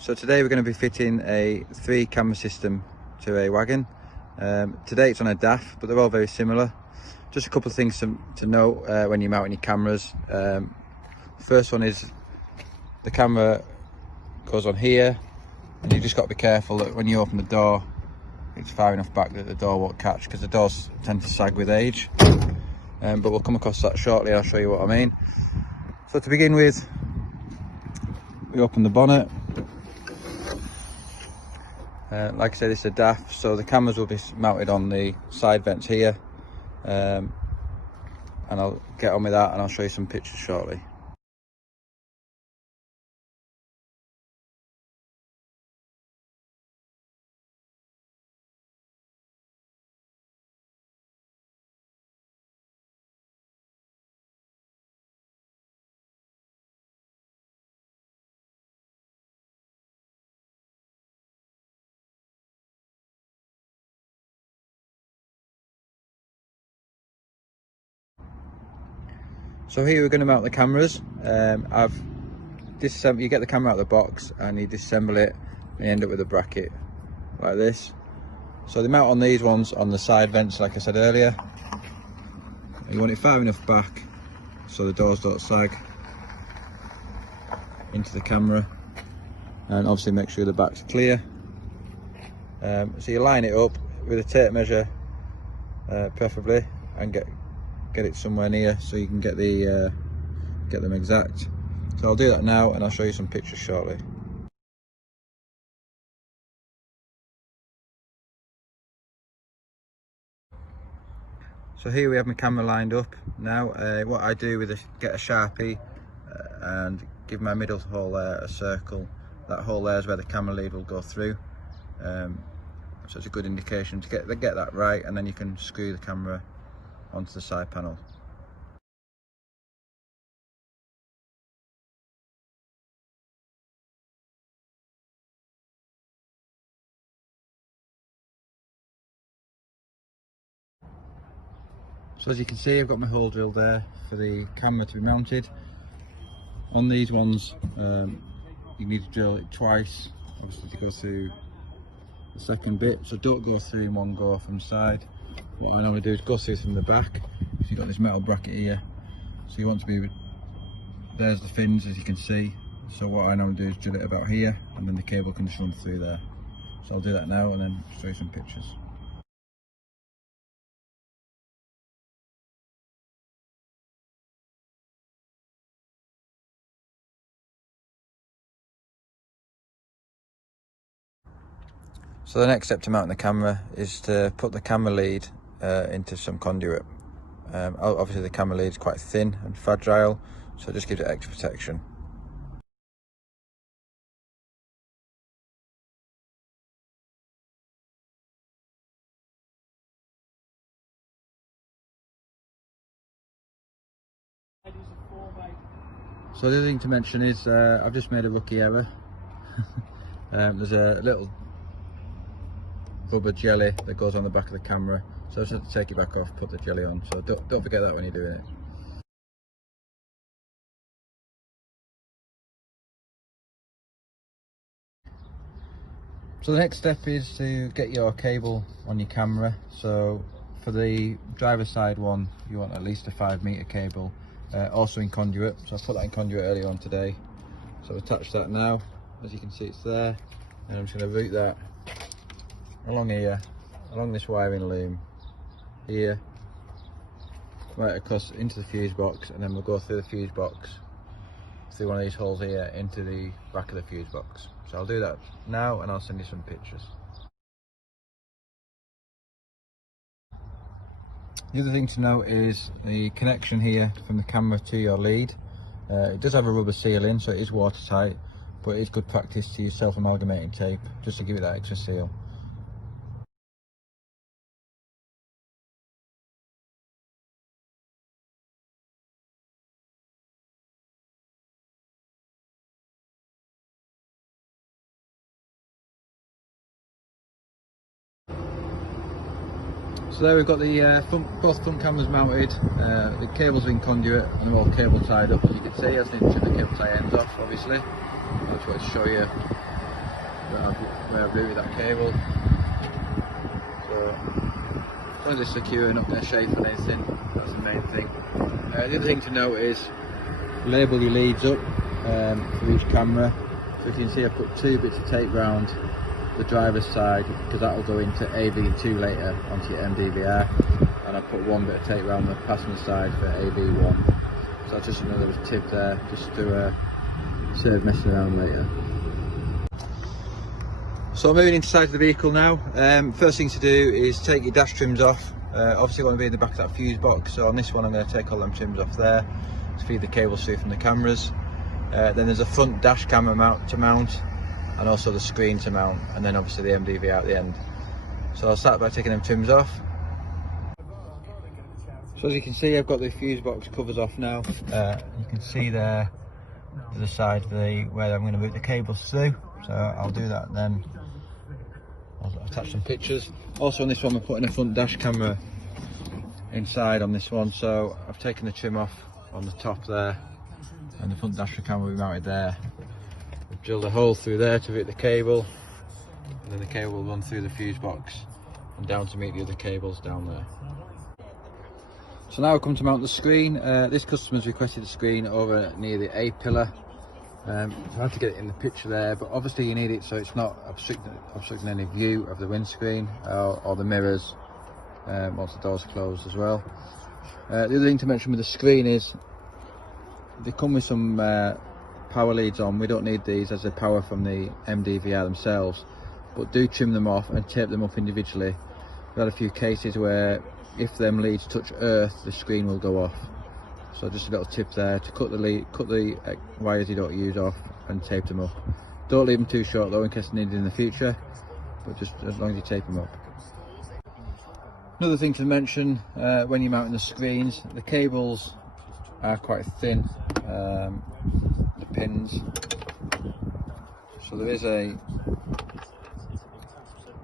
So today we're going to be fitting a 3 camera system to a wagon. Today it's on a DAF, but they're all very similar. Just a couple of things to note when you're mounting your cameras. First one is the camera goes on here, and you just got to be careful that when you open the door it's far enough back that the door won't catch, because the doors tend to sag with age. But we'll come across that shortly. I'll show you what I mean. So to begin with, we open the bonnet. Like I said, it's a DAF, so the cameras will be mounted on the side vents here, and I'll get on with that and I'll show you some pictures shortly. So here we're going to mount the cameras. You get the camera out of the box and you disassemble it and you end up with a bracket like this. So they mount on these ones on the side vents, like I said earlier. You want it far enough back so the doors don't sag into the camera, and obviously make sure the back's clear. So you line it up with a tape measure, preferably, and get it somewhere near so you can get them exact. So I'll do that now and I'll show you some pictures shortly. So here we have my camera lined up now. What I do is get a Sharpie and give my middle hole there a circle. That hole there is where the camera lead will go through. So it's a good indication to get that right, and then you can screw the camera onto the side panel. So as you can see, I've got my hole drilled there for the camera to be mounted. On these ones, you need to drill it twice, obviously, to go through the second bit. So don't go through in one go from the side. What I normally do is go through from the back. So you've got this metal bracket here. So you want to be, there's the fins, as you can see. So what I normally do is drill it about here, and then the cable can just run through there. So I'll do that now and then show you some pictures. So the next step to mounting the camera is to put the camera lead into some conduit. Obviously the camera lead is quite thin and fragile, so it just gives it extra protection. So the other thing to mention is I've just made a rookie error. There's a little rubber jelly that goes on the back of the camera, so I just have to take it back off, put the jelly on. So don't forget that when you're doing it. So the next step is to get your cable on your camera. So for the driver's side one, you want at least a 5-meter cable, also in conduit. So I put that in conduit earlier on today. So I've attached that now. As you can see, it's there, and I'm just going to route that along here, along this wiring loom here, right across into the fuse box, and then we'll go through the fuse box, through one of these holes here, into the back of the fuse box. So I'll do that now and I'll send you some pictures. The other thing to note is the connection here from the camera to your lead. It does have a rubber seal in, so it is watertight, but it's good practice to use self-amalgamating tape just to give it that extra seal. So there we've got the both front cameras mounted, the cables are in conduit and they're all cable tied up, as you can see. I just need to trim the cable tie ends off, obviously. I just wanted to show you where I've routed that cable. So as long as it's secure, not going to shake on anything, that's the main thing. The other thing to note is label your leads up for each camera. So you can see I put 2 bits of tape round the driver's side because that will go into AV2 later onto your MDVR, and I put 1 bit of tape round the passenger side for AV1. So that's just another tip there, just to save messing around later. So I'm moving inside the vehicle now. First thing to do is take your dash trims off. Obviously you want to be in the back of that fuse box, so on this one I'm going to take all them trims off there to feed the cables through from the cameras. Then there's a front dash camera mount to mount, and also the screen to mount, and then obviously the MDVR at the end. So I'll start by taking them trims off. So as you can see, I've got the fuse box covers off now. You can see there to the side where I'm going to route the cables through. So I'll do that, and then I'll attach some pictures. Also on this one we're putting a front dash camera inside on this one, so I've taken the trim off on the top there, and the front dash camera will be mounted there. We've drilled a hole through there to route the cable, and then the cable will run through the fuse box and down to meet the other cables down there. So now I've come to mount the screen. This customer's requested a screen over near the A pillar. I had to get it in the picture there, but obviously you need it so it's not obstructing any view of the windscreen or the mirrors once the door's closed as well. The other thing to mention with the screen is they come with some power leads on. We don't need these as they power from the MDVR themselves, but do trim them off and tape them up individually. We've had a few cases where if them leads touch earth, the screen will go off. So just a little tip there to cut the wires you don't use off and tape them up. Don't leave them too short though in case needed in the future, but just as long as you tape them up. Another thing to mention when you're mounting the screens, the cables are quite thin, the pins. So there is a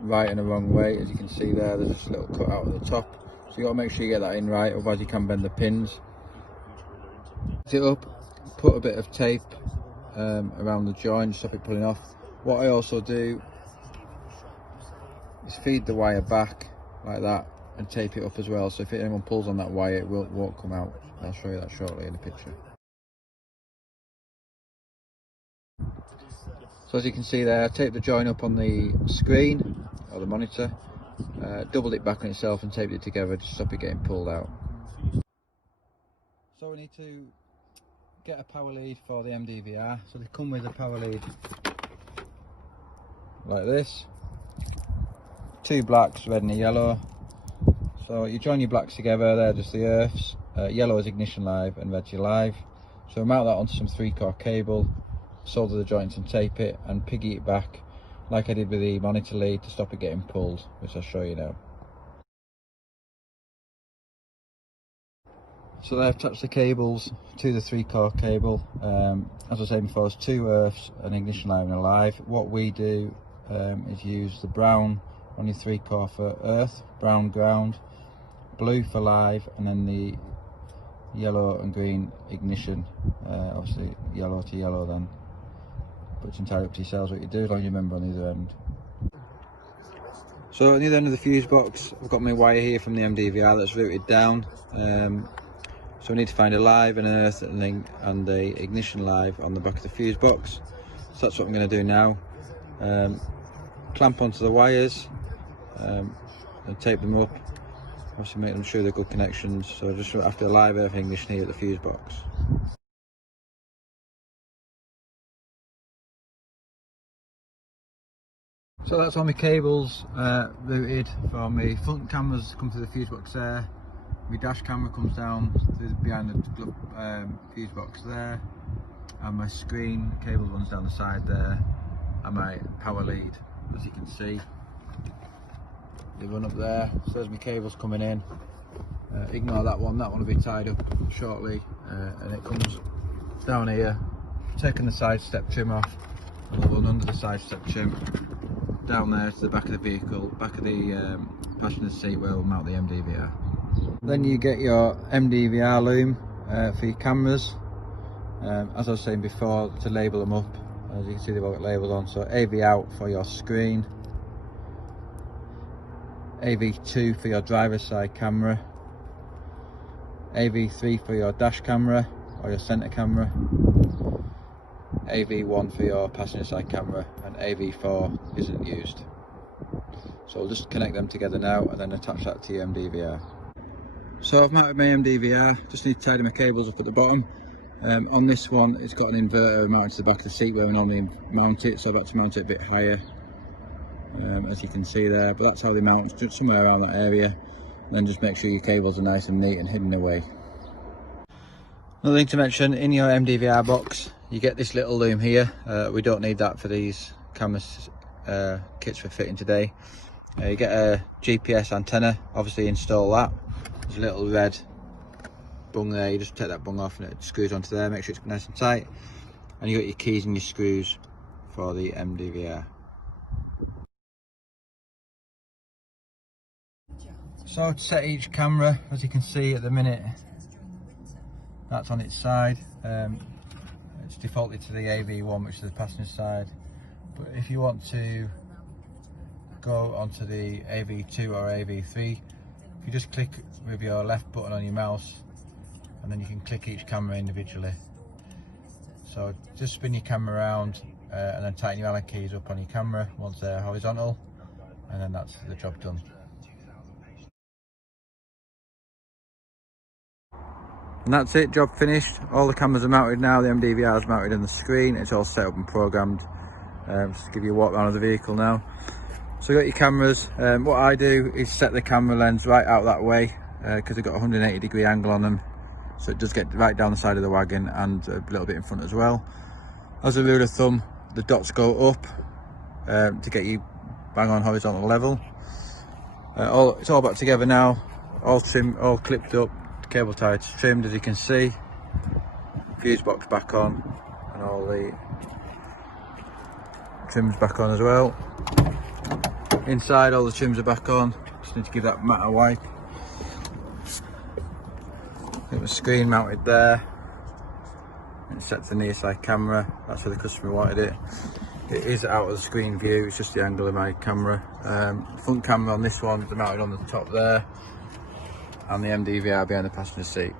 right and a wrong way, as you can see there. There's just a little cut out at the top, so you got to make sure you get that in right, otherwise you can bend the pins. Set it up, put a bit of tape around the joint to stop it pulling off. What I also do is feed the wire back like that and tape it up as well, so if anyone pulls on that wire it won't come out. I'll show you that shortly in the picture. So as you can see there, I taped the joint up on the screen or the monitor, doubled it back on itself and taped it together to stop it getting pulled out. So we need to get a power lead for the MDVR. So they come with a power lead like this, 2 blacks, red and a yellow. So you join your blacks together, they're just the earths, yellow is ignition live and red's your live. So mount that onto some 3-core cable, solder the joints and tape it, and piggy it back like I did with the monitor lead to stop it getting pulled, which I'll show you now. So I've attached the cables to the 3-core cable. As I was saying before, it's 2 earths, an ignition live and a live. What we do is use the brown on your 3-core for earth, brown ground, blue for live, and then the yellow and green ignition. Obviously yellow to yellow then, but it's entirely up to yourselves what you do, as long as you remember on the other end. So on the other end of the fuse box, I've got my wire here from the MDVR that's routed down. So we need to find a live and an earth and the ignition live on the back of the fuse box. So that's what I'm going to do now. Clamp onto the wires and tape them up. Obviously make them sure they're good connections. So I just have to live earth ignition here at the fuse box. So that's all my cables routed for my front cameras come through the fuse box there. My dash camera comes down behind the fuse box there, and my screen cable runs down the side there, and my power lead, as you can see, they run up there. So there's my cables coming in. Ignore that one will be tied up shortly, and it comes down here, taking the side step trim off, and we'll run under the side step trim down there to the back of the vehicle, back of the passenger seat where we'll mount the MDVR. Then you get your MDVR loom for your cameras. As I was saying before, to label them up, As you can see, they've all got labels on. So AV out for your screen, AV2 for your driver's side camera, AV3 for your dash camera or your center camera, AV1 for your passenger side camera, and AV4 isn't used. So we'll just connect them together now and then attach that to your MDVR. So I've mounted my MDVR, just need to tidy my cables up at the bottom. On this one, it's got an inverter mounted to the back of the seat where we normally mount it, so I've had to mount it a bit higher, as you can see there. But that's how they mount, just somewhere around that area. And then just make sure your cables are nice and neat and hidden away. Another thing to mention, in your MDVR box, you get this little loom here. We don't need that for these cameras kits we're fitting today. You get a GPS antenna, obviously install that. There's a little red bung there, you just take that bung off and it screws onto there, make sure it's nice and tight. And you got your keys and your screws for the MDVR. So to set each camera, as you can see at the minute, that's on its side. It's defaulted to the AV1, which is the passenger side. But if you want to go onto the AV2 or AV3, if you just click with your left button on your mouse, and then you can click each camera individually. So just spin your camera around and then tighten your Allen keys up on your camera once they're horizontal, and then that's the job done. And that's it, job finished. All the cameras are mounted now, the MDVR is mounted on the screen, it's all set up and programmed. Just to give you a walk around of the vehicle now. So you got your cameras. What I do is set the camera lens right out that way, because they've got a 180-degree angle on them, so it does get right down the side of the wagon and a little bit in front as well. As a rule of thumb, the dots go up to get you bang on horizontal level. It's all back together now, all trimmed, all clipped up, cable ties trimmed, as you can see. Fuse box back on, and all the trims back on as well. Inside, all the trims are back on. Just need to give that mat a wipe. Got the screen mounted there. It's set to the near side camera. That's how the customer wanted it. It is out of the screen view. It's just the angle of my camera. Front camera on this one is mounted on the top there, and the MDVR behind the passenger seat.